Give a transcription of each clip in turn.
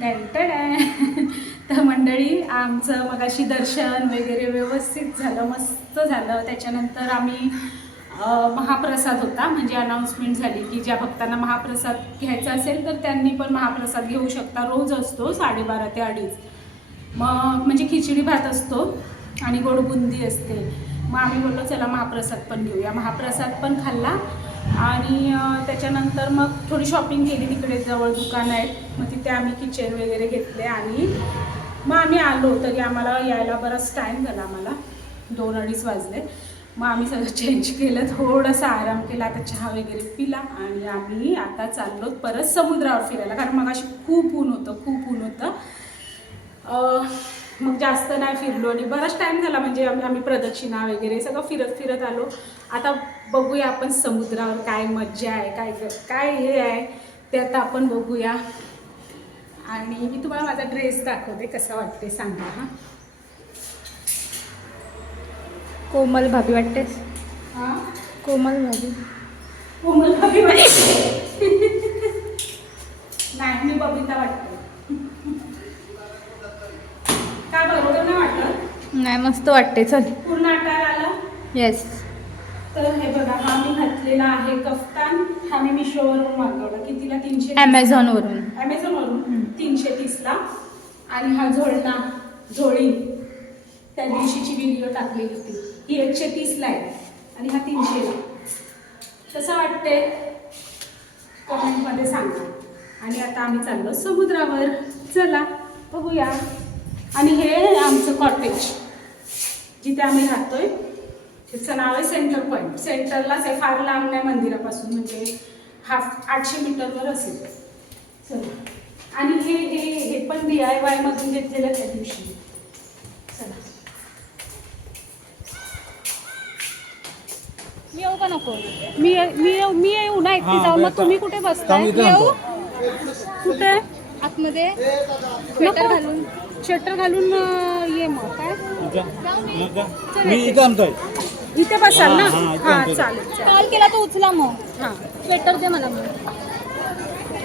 डॅन्टन तर मंडळी आमचं मगाशी दर्शन वगैरे व्यवस्थित झालं मस्त झालं. त्याच्यानंतर आम्ही महाप्रसाद होता. म्हणजे अनाऊन्समेंट झाली की ज्या भक्तांना महाप्रसाद घ्यायचा असेल तर त्यांनी पण महाप्रसाद घेऊ शकता. रोज असतो साडेबारा ते अडीच. मग म्हणजे खिचडी भात असतो आणि गोड बुंदी असते. मग आम्ही बोललो चला महाप्रसाद पण घेऊया. महाप्रसाद पण खाल्ला. आणि त्याच्यानंतर मग थोडी शॉपिंग केली तिकडे जवळ दुकान आहेत. मग तिथे आम्ही किचन वगैरे घेतले आणि मग आम्ही आलो. तरी आम्हाला यायला बराच टाईम झाला आम्हाला. दोन अडीच वाजले. मग आम्ही सगळं चेंज केलं. थोडंसं आराम केला. आता चहा वगैरे पिला आणि आम्ही आता चाललो परत समुद्रावर फिरायला. कारण मग अशी खूप ऊन होतं खूप ऊन होतं. मग जास्त नाही फिरलो आणि बराच टाईम झाला म्हणजे आम्ही आम्ही प्रदक्षिणा वगैरे सगळं फिरत फिरत आलो. आता बघूया आपण समुद्रावर काय मज्जा आहे काय काय हे आहे ते आता आपण बघूया. आणि मी तुम्हाला माझा ड्रेस दाखवते कसा वाटते सांगा हां. कोमल भाभी वाटतेस हां? कोमल भाभी. कोमल भाभी वाटते नाही मी बबिता वाटते का बरोबर नाही वाटत नाही मस्त वाटते चल. पूर्ण आकार आलं? येस तर हे बघा हा मी घातलेला आहे कफ्तान. हा मी मिशोवरून मागवला. कितीला? तीनशे ॲमेझॉनवरून ॲमेझॉनवरून. तीनशे तीसला. आणि हा झोळणा झोळी. त्या दिवशीची व्हिडिओ टाकलेली होती. ही एकशे तीसला आहे. आणि हा तीनशे. कसं वाटते कमेंटमध्ये सांगा. आणि आता आम्ही चाललो समुद्रावर. चला बघूया. आणि हे आमचं कॉटेज जिथे आम्ही राहतोय त्याचं नाव आहे सेंटर पॉईंट सेंटरलाच आहे फार लांब नाही मंदिरापासून म्हणजे हाफ आठशे मीटरवर असेल. चला. आणि हे हे हे पण डी आय वायमधून घेतलेलं त्या दिवशी. चला. मी येऊ का नको? मी मी येऊ मी येऊ ना एकटी जाऊन. मग. तुम्ही कुठे बसताय? येऊ. कुठे? आतमध्ये नको. घालून. स्वेटर घालून ये मग काय? मी इथं. आणतोय. इथे बसाल ना? हा, हा, इथे हा आणतो. चालेल चालेल. कॉल केला तर उचला मग. हां. स्वेटर दे मला मग.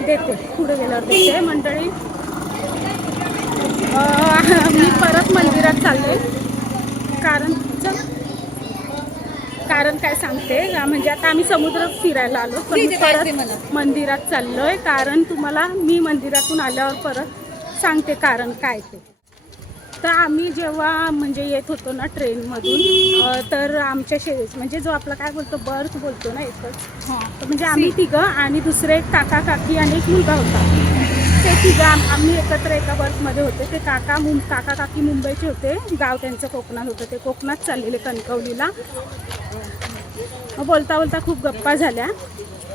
देते. पुढे गेल्यावर देते मंडळी. अं, मी परत मंदिरात चालले. कारण चल. कारण काय सांगते अं, म्हणजे आता आम्ही समुद्र फिरायला आलो पण मी ठीक आहे, परत मला. मंदिरात चाललोय. कारण तुम्हाला मी मंदिरातून आल्यावर परत सांगते कारण काय ते. तर आम्ही जेव्हा म्हणजे येत होतो ना ट्रेनमधून तर आमच्या शे म्हणजे जो आपला काय बोलतो बर्थ बोलतो ना एकच हां. तर म्हणजे आम्ही तिघं आणि दुसरे एक काका काकी आणि एक मुलगा होता. ते तिघं आम- आम्ही एकत्र एका बर्थमध्ये होते. ते काका मुं काका काकी मुंबईचे होते. गाव त्यांचं कोकणात होतं. ते कोकणात चाललेले कणकवलीला. बोलता बोलता खूप गप्पा झाल्या.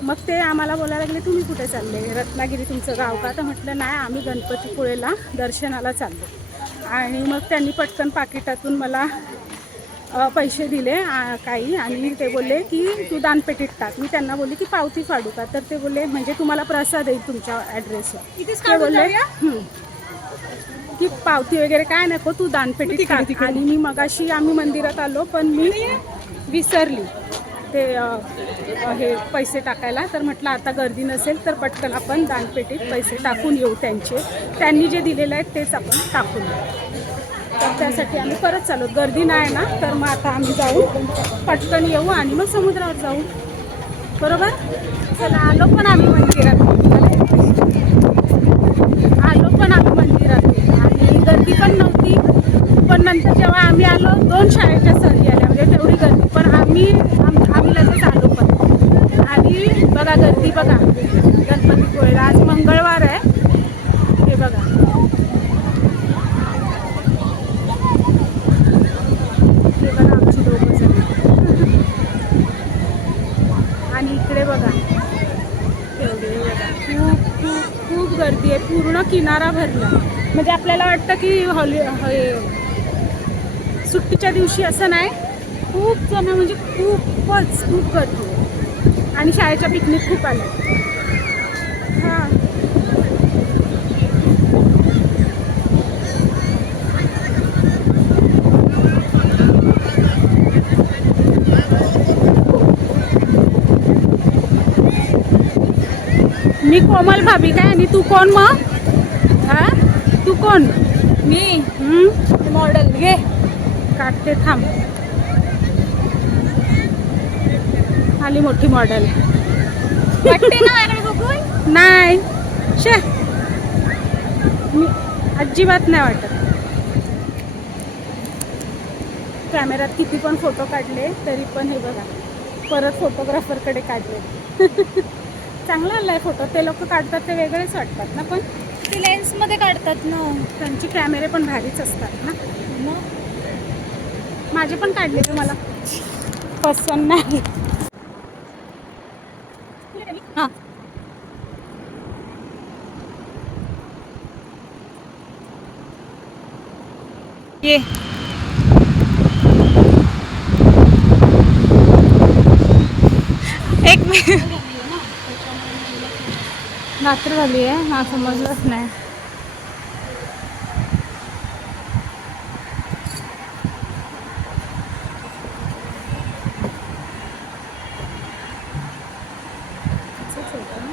मग ते आम्हाला बोलायला लागले तुम्ही कुठे चालले? रत्नागिरी तुमचं गाव का? तर म्हटलं नाही आम्ही गणपतीपुळेला दर्शनाला चाललो. आणि मग त्यांनी पटकन पाकिटातून मला पैसे दिले काही. आणि ते बोलले की तू दानपेटीत टाक. मी त्यांना बोलले की पावती फाडू का? तर ते बोलले म्हणजे तुम्हाला प्रसाद येईल तुमच्या ॲड्रेसवर ते बोलले. की पावती वगैरे काय नको तू दानपेटीत टाक. आणि मी मगाशी आम्ही मंदिरात आलो पण मी विसरली. ते हे पैसे टाकायला. तर म्हटलं आता गर्दी नसेल तर पटकन आपण दानपेटीत पैसे टाकून येऊ त्यांचे. त्यांनी जे दिलेले आहेत तेच आपण टाकून येऊ. तर त्यासाठी आम्ही परत चालू. गर्दी नाही ना तर मग आता आम्ही जाऊ. पटकन येऊ आणि मग समुद्रावर जाऊ. बरोबर? चला आलो पण आम्ही मंदिरात आलो पण आम्ही मंदिरात आणि गर्दी पण नव्हती पण नंतर जेव्हा आम्ही आलो दोन शाळेच्या सरी आल्या म्हणजे तेवढी गर्दी पण आम्ही आम- आम्ही लगेच आलो पण आणि बघा गणपती बघा गणपतीपुळेला आज मंगळवार आहे. हे बघा. हे बघा आमची दोघं आणि इकडे बघा. एवढे बघा. खूप खूप खूप गर्दी आहे. पूर्ण किनारा भरला. म्हणजे आपल्याला वाटतं की हॉली हे- सुट्टीच्या दिवशी असं नाही. खूप जण म्हणजे खूपच खूप गर्दी आहे. आणि शाळेच्या पिकनिक खूप आल्या. हां. मी कोमल भाभी काय? आणि तू कोण मग? हा? तू कोण? मी? हम्म? मॉडेल घे. काढते थांब. आली मोठी मॉडेल नाही. शे. अजिबात नाही वाटत. कॅमेऱ्यात किती पण फोटो काढले तरी पण हे बघा. परत फोटोग्राफरकडे काढले. चांगला आलाय फोटो ते लोक काढतात ते वेगळेच वाटतात ना पण. ती लेन्समध्ये काढतात ना. त्यांचे कॅमेरे पण भारीच असतात ना. मग? माझे पण काढले ते मला. पसंत नाही. ये। एक रात्र झाली आहे हा समजलंच नाही असंच होतं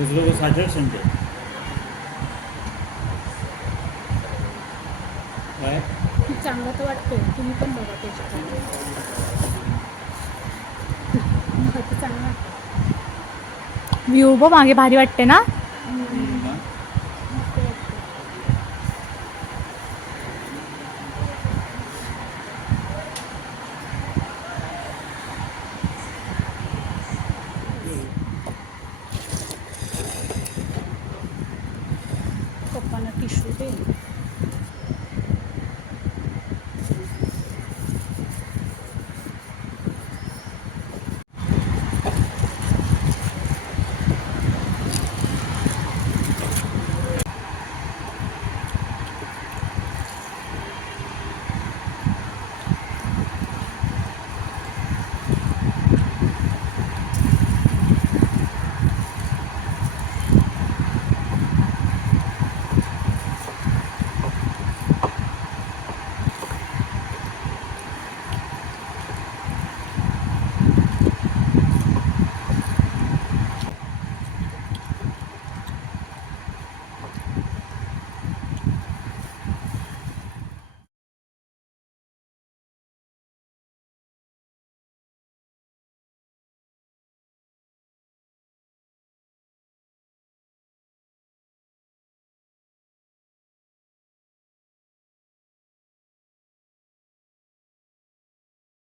ना. दुसरं लोक साजर संजय काय चांगलं तर वाटतंय तुम्ही पण बघा त्याच्याकडे चांगलं वाटतं. व्ह्यू बघ मागे भारी वाटते ना